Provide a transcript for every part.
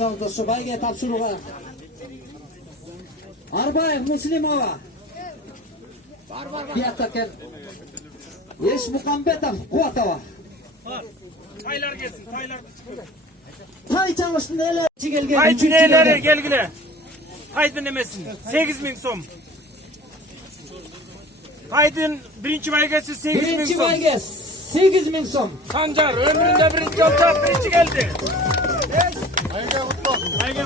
койсоңуздар ушу байге тапшырууга. Арбаев Муслимова. Биякта кел. Ешмухамбетов Куатова. Taylar gelsin, taylar. Tay çavuştun elerci gelgen. Tay tüneyleri gelgile. Taydın emesin. 8.000 som. Taydın birinci baygası 8.000 som. Birinci baygası 8.000 som. Sancar ömründe birinci olacak, birinci geldi.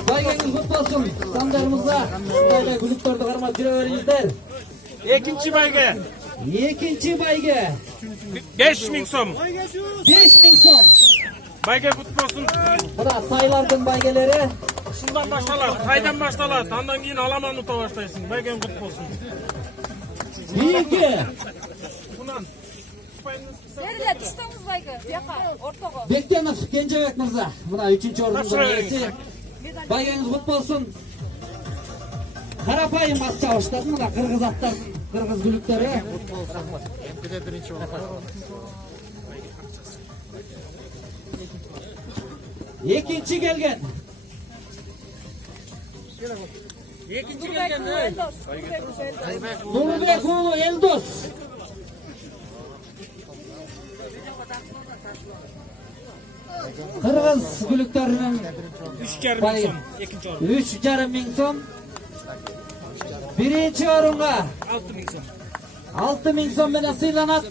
Baygeniz kutlu olsun. Sancarımızda şundayla kulüptörde karmak jüreveringizler. İkinci bayge. İkinci bayge. 5.000 som. 5.000 som. Bayge kutlu olsun. Buna taylardın baygeleri. Şundan başlalar, taydan başlalar. Ondan keyin alaman uta başlaysın. Baygen kutlu olsun. Bilgi. Bundan. Nerede tutamız baygı? Yaka, ortağı. Bektenov Kencebek Mırza. Buna 3. ordunun üyesi. Baygeniz kutlu olsun. Karapayım at çavuştardın. Buna Kırgız atlar, Kırgız kulüpleri. Empide birinci oldu. İkinci gelgen. İkinci gelgen ne? Nurbek oğlu Eldos. Kırgız kulüplerinin 3.5 som. İkinci ordu. 3,5 bin som. Birinci orunga 6.000 som. 6 bin som mene sıylanat.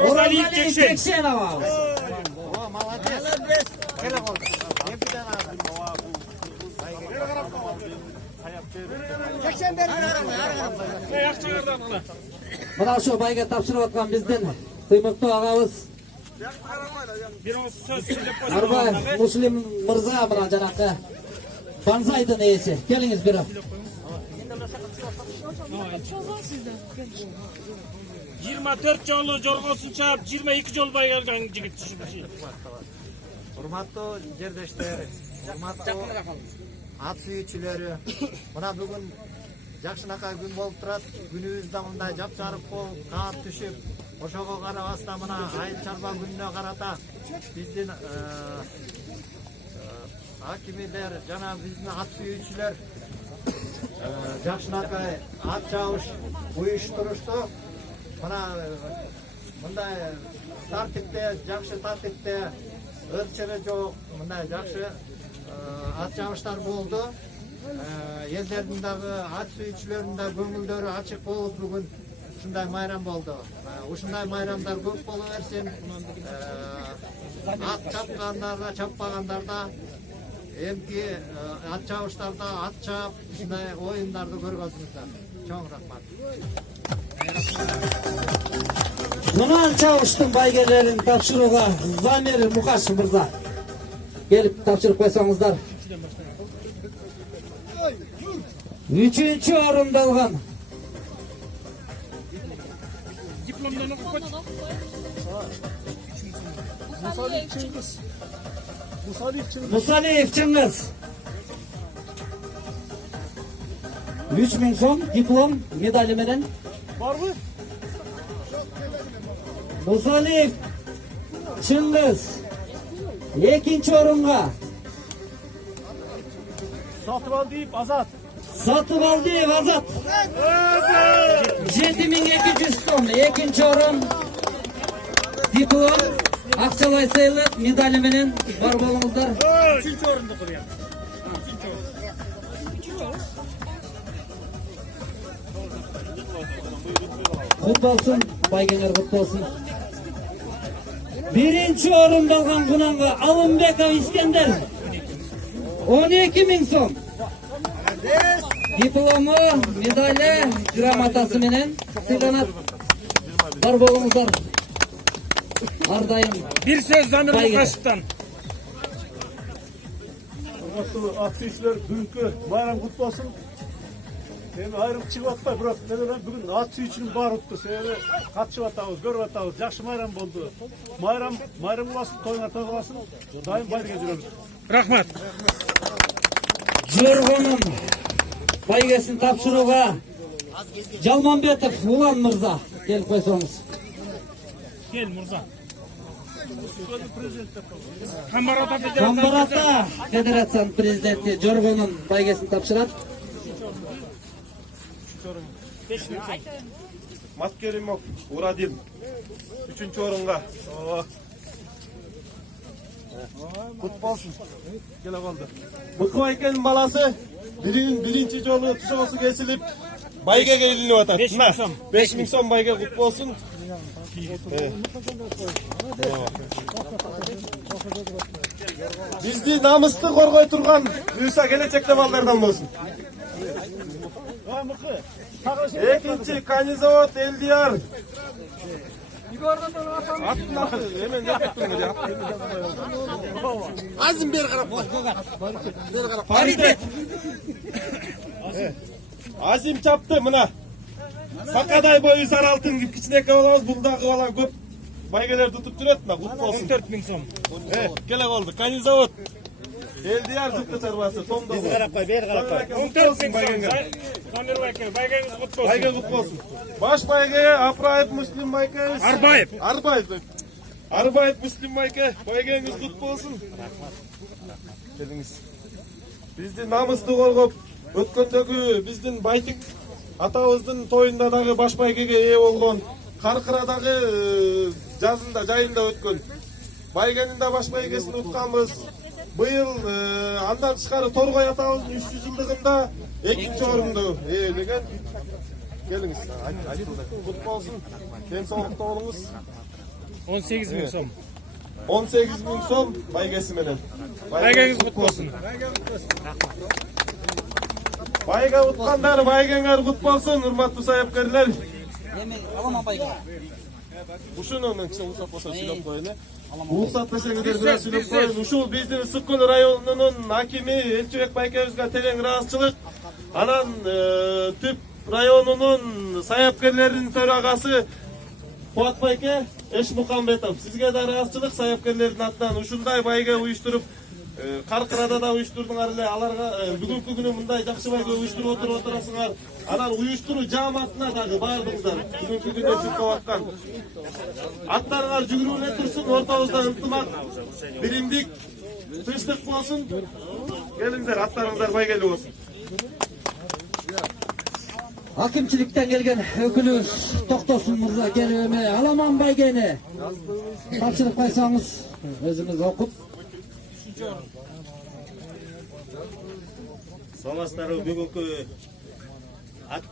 Orazali Cekşen. Cekşenova. O молодец. Kere oldu. Empide aldı. Ne yakçalardan ulan? Mına şu bayga tapşırıp atkan bizden kıymetli ağabız. Bir o söz söyleyip koysun. Arbaev Muslim Mırza mına janakı. Banzaydı neyse. Geliniz bir. 24 жолу жоргосун чаап 22 жол бай келген жигит чыгып. Hurmatlı жердештер, hurmatlı at sүйүүчүлөрү. Мына бүгүн жакшынакай күн болуп турат. Күнүбүздө мындай жапжарык болуп, каат түшүп, ошого карабастан мына айыл чарба күнүнө карата биздин акимилер жана биздин at sүйүүчүлөр жакшынакай ат чабыш уюштурушту. Мына мындай тартипте, жакшы тартипте ырчыры жок, мындай жакшы ат чабыштар болду. Элдердин дагы ат сүйүүчүлөрдүн да көңүлдөрү ачык болуп бүгүн ушундай майрам болду. Ушундай майрамдар көп боло берсин. Ат чапкандар да, чаппагандар да эмки ат чабыштарда ат чаап ушундай оюндарды көргөзүңүздөр. Чоң рахмат. Мынан çavuştun baygelerin tapşırığa Zamir Mukaş Mırza. Gelip tapşırıp koysanızlar. 3. orunda algan. Diplomdan okup Musaliyev Çıngiz. 3.000 som diplom medali menen. var mı? Musaliyev Çıngiz. 2. orunga. Satıvaldiyev Azat. Satıvaldiyev Azat. 7.200 som. 2. orun. Diplom. Akçalay sayılıp medali menen var bolunuzlar. 3. orunda duruyor. Kutlu olsun, baygener kutlu olsun. 1. orunda algan Kunanga Alınbekov İskender. 12.000 som. Diplomu, medali, gramatası menen sıylanat. Var bolunuzlar. Ardayım. Bir söz Zamir Baygın. Mukaş'tan. Hurmatlı aksiyeçiler, bugünkü bayram kutlu olsun. Endi ayrim çıkıp atpay, biroq bugün at sүйүүчүнүн баары утtu. Себеби катышып атабыз, көрүп атабыз. Жакшы майрам болду. Майрам боласың, тоюңар той боласың. Дайым байырга жүрөбүз. Rahmat. Жоргонун байгесин тапшырууга Жалманбетов Улан Мырза келип койсоңуз. Gel Murza. Камбарата федерациясы. Камбарата федерациянын президенти Жоргонун байгесин тапшырат. Маткеримов Урадин 3-чү орунга. Кут болсун. Келе калды. Мыкы байкенин баласы биринчи жолу тушоосу кесилип байгеге илинип атат. 5000 сом байге кут болсун. Бизди намысты коргой турган буюрса келечекте балдардан болсун. Экинчи Канизавод Элдияр. Азим бери карап кой. Бери карап. Паритет. Азим чапты мына. Сакадай бою сары алтын кичинеке болобуз. Бул дагы бала көп байгелер тутуп жүрөт. Мына кут болсун. 14 000 сом. Келе калды. Канизавод Элдияр жылкы чарбасы Томдо. Бeri karap koy, beri karap koy. 14 000 сом. Камер байке, байгеңиз кут болсун. Байге кут болсун. Баш байге Апраев Муслим байке. Арбаев Муслим байке. Байгеңиз кут болсун. Келиңиз. Биздин намысты коргоп, өткөндөгү биздин байтик атабыздын тоюнда дагы баш байгеге ээ болгон, Каркырадагы жазында жайында өткөн байгенин да баш байгесин утканбыз. Быйыл андан тышкары Торгой атабыздын 300 жылдыгында 2-нчи орунду ээлеген. Келиңиз, айтылды. Кут болсун. Ден соолукта болуңуз. 18 000 сом. 18 000 сом байгеси менен. Байгеңиз кут болсун. Байга уткандар, байгеңер кут болсун, урматтуу саяпкерлер. Эми аламан байга. Ушуну мен киши уруксат болсо сүйлөп коеюн. Уруксат берсеңиздер бирөө сүйлөп коеюн. Ушул биздин Ысык көл районунун акими Элчибек байкебизге терең ыраазычылык. Анан Түп районунун саяпкерлеринин төрагасы Кубат байке Эшмукамбетов. Сизге да ыраазычылык саяпкерлердин атынан ушундай байге уюштуруп Каркырада да уюштурдуңар эле. Аларга бүгүнкү күнү мындай жакшы байге уюштуруп отурасыңар. Анан уюштуруу жааматына дагы баардыгыңар бүгүнкү күндө чуркап аткан. Аттарыңар жүгүрүп эле турсун, ортобузда ынтымак, биримдик, тынчтык болсун. Келиңдер, аттарыңдар байгелүү болсун. Акимчиликтен келген өкүлүбүз Токтосун мырза келип эми аламан байгени тапшырып койсоңуз өзүңүз окуп. Саламатсыздарбы, бүгүнкү ат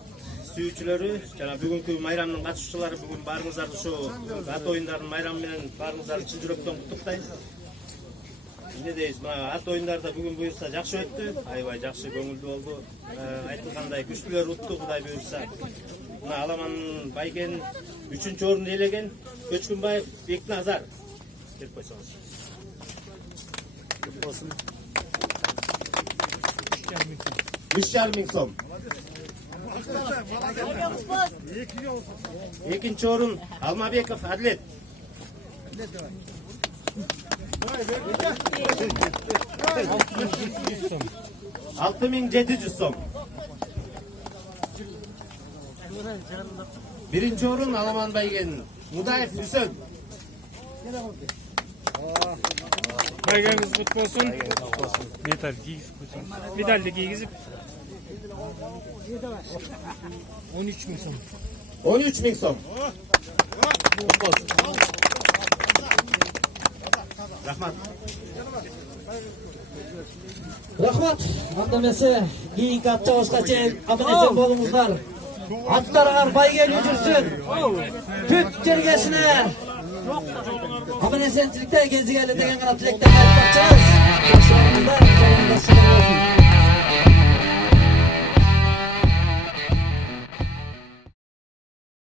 сүйүүчүлөрү жана бүгүнкү майрамдын катышуучулары, бүгүн баарыңыздарды ушу ат оюндарынын майрамы менен баарыңыздарды чын жүрөктөн куттуктайм. Эмне дейбиз, мына ат оюндарда бүгүн буюрса жакшы өттү, аябай жакшы көңүлдүү болду. Айтылгандай күчтүүлөр утту, Кудай буюрса. Мына Аламан байген 3-чү орунду ээлеген Көчкүнбаев Бекназар. Келип койсоңуз. Болсун. 3,5 000 сом. Экинчи орун Алмабеков Адлет. 6700 сом. Биринчи орун Аламан байген Мудаев Үсөн. Байгеңиз кут болсун. Медалди кийгизип 13 000 сом. 13 000 сом. Рахмат. Рахмат. Анда эмесе кийинки ат чабышка чейин аман-эсен болуңуздар. Аттарыңар байгелүү жүрсүн. Бүт жергесине аман-эсенчиликте кезигели деген гана тилектен айтмакчыбыз.